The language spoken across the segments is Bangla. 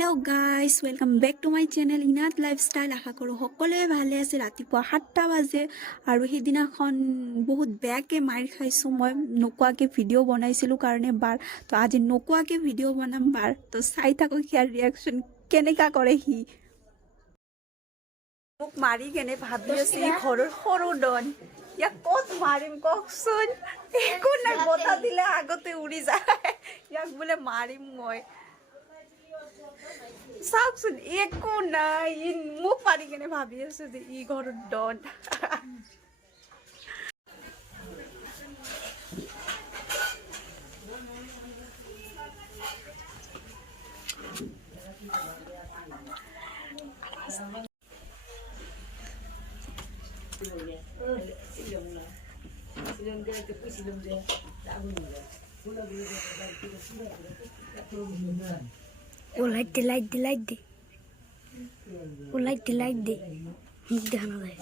Hello guys welcome back to my channel इनात लाइफस्टाइल। आशा करूँ সকলোৱে ভালে আছে। ৰাতিপুৱা 7টা বাজে আৰু সেইদিনাখন বহুত বেয়াকৈ মাৰ খাইছোঁ। মই নোকোৱাকৈ ভিডিঅ' বনাইছিলোঁ কাৰণে বাৰ তো আজি নোকোৱাকৈ ভিডিঅ' বনাম বাৰ। তো চাই থাকোঁ সিয়াৰ ৰিয়েকশ্যন কেনেকুৱা কৰে সি। মোক মাৰি কেনে ভাবি আছে ই ঘৰৰ সৰু ডন। ইয়াক ক'ত মাৰিম কওকচোন। একো নাই, বতাহ দিলে আগতে উৰি যায়। ইয়াক বোলে মাৰিম মই। চাওকচোন একো নাই, ই মোক পাৰি কেনে ভাবি আছে যে ই ঘৰত ডন। ও লাইট দে ও লাইট দে মুখ দেখানো যায়।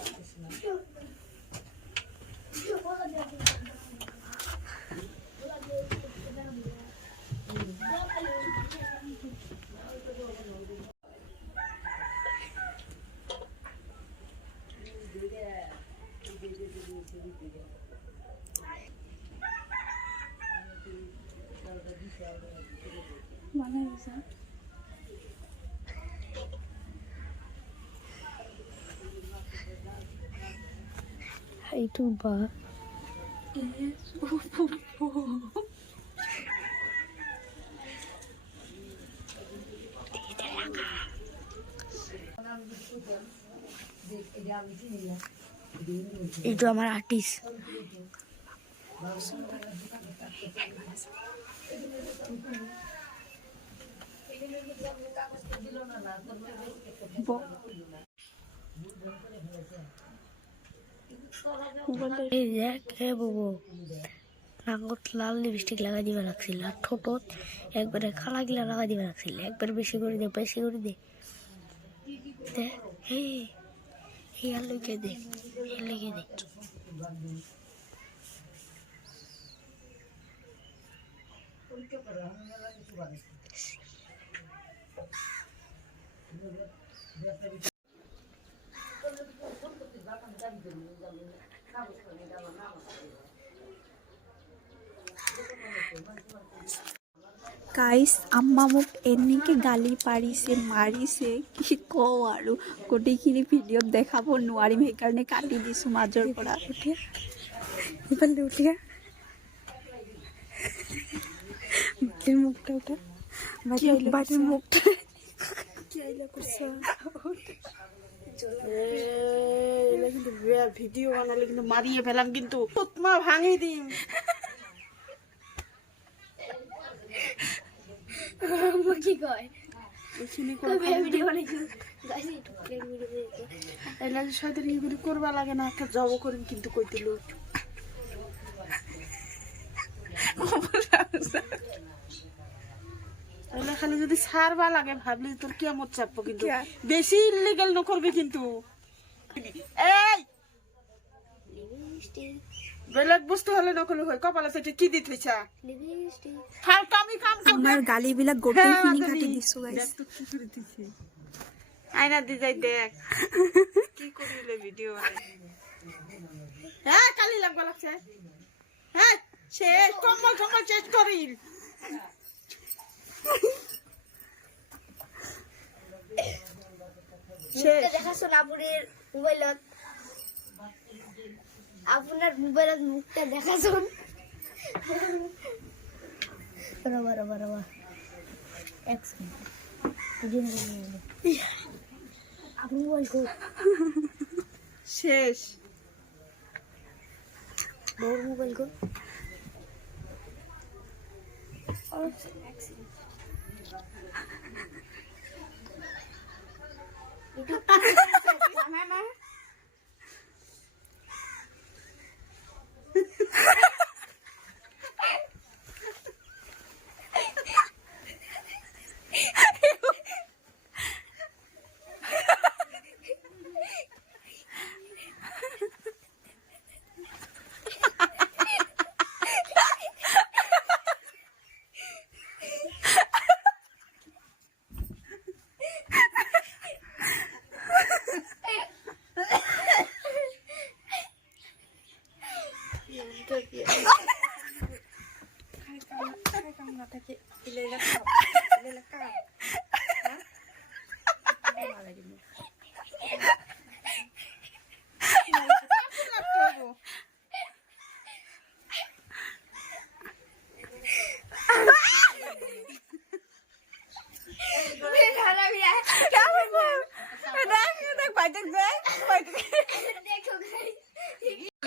এইটো বা এইটো আমার আর্টিস্ট। এই দেখ হে বাবু, নাকত লাল লিপস্টিক লাগাই দিবা লাগছিল আর ঠোঁটত একবারে কালা গিলা লাগাই দিবা লাগছিল। একবার বেশি করে দে দেখ। এই আর লেগে দে গাইস আম্মা মোক এনেকৈ গালি পাৰিছে মাৰিছে কি কওঁ আৰু। গোটেইখিনি ভিডিঅ'ত দেখাব নোৱাৰিম, সেইকাৰণে কাটি দিছোঁ মাজৰ পৰা। ভিডিও বানালে কিন্তু মারিয়ে ফেলাম, কিন্তু মা ভাঙি দিম। কি কয় করবা লাগে না, একটা জব করিম কিন্তু কই দিল। খালি যদি ছাড়বা লাগে ভাবলি তোর কিয়ামত চাপবো, কিন্তু বেশি ইলিগাল নকরবি কিন্তু। এই বেলেগ বস্তু হলে নকলে হয়, কপালে সেটা কি দি থইছা ফালকামি কাম করবে। আমাৰ গালিবিলাক গোটেইখিনি কাটি দিছোঁ গাইস। দেখ তো কি করে দিছি, আয়না দি যাই দেখ কি করিলে ভিডিও বানাই। হ্যাঁ কালি লাগবা লাগছে। হ্যাঁ শেষ কম্বল শেষ করিল। দেখাচ্ছেন আপনার মোবাইলত মুখটা দেখাচ্ছেন। আপনি মোবাইল শেষ বউর মোবাইল কো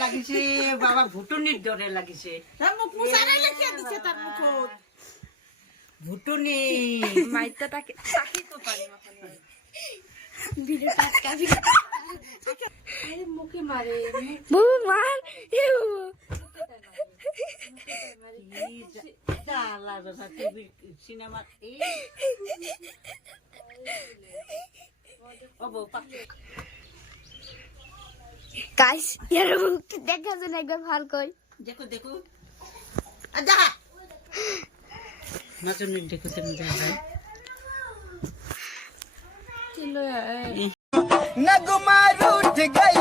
লাগিছে বাবা ভুটুনিৰ দৰে লাগিছে মোক মুচাৰাই লেখিয়া দিছে তাৰ মুখত ভুটুনি মাইতা তাকে তাকিতো পাৰিম বুবু মার এ বুবু চিনেমাত গাইস ইয়ার মুখটা দেখা যায় না একবার ভালো কই দেখো দেখো দেখা নতুন দেখো তুমি দেখা नगमा रूठ गई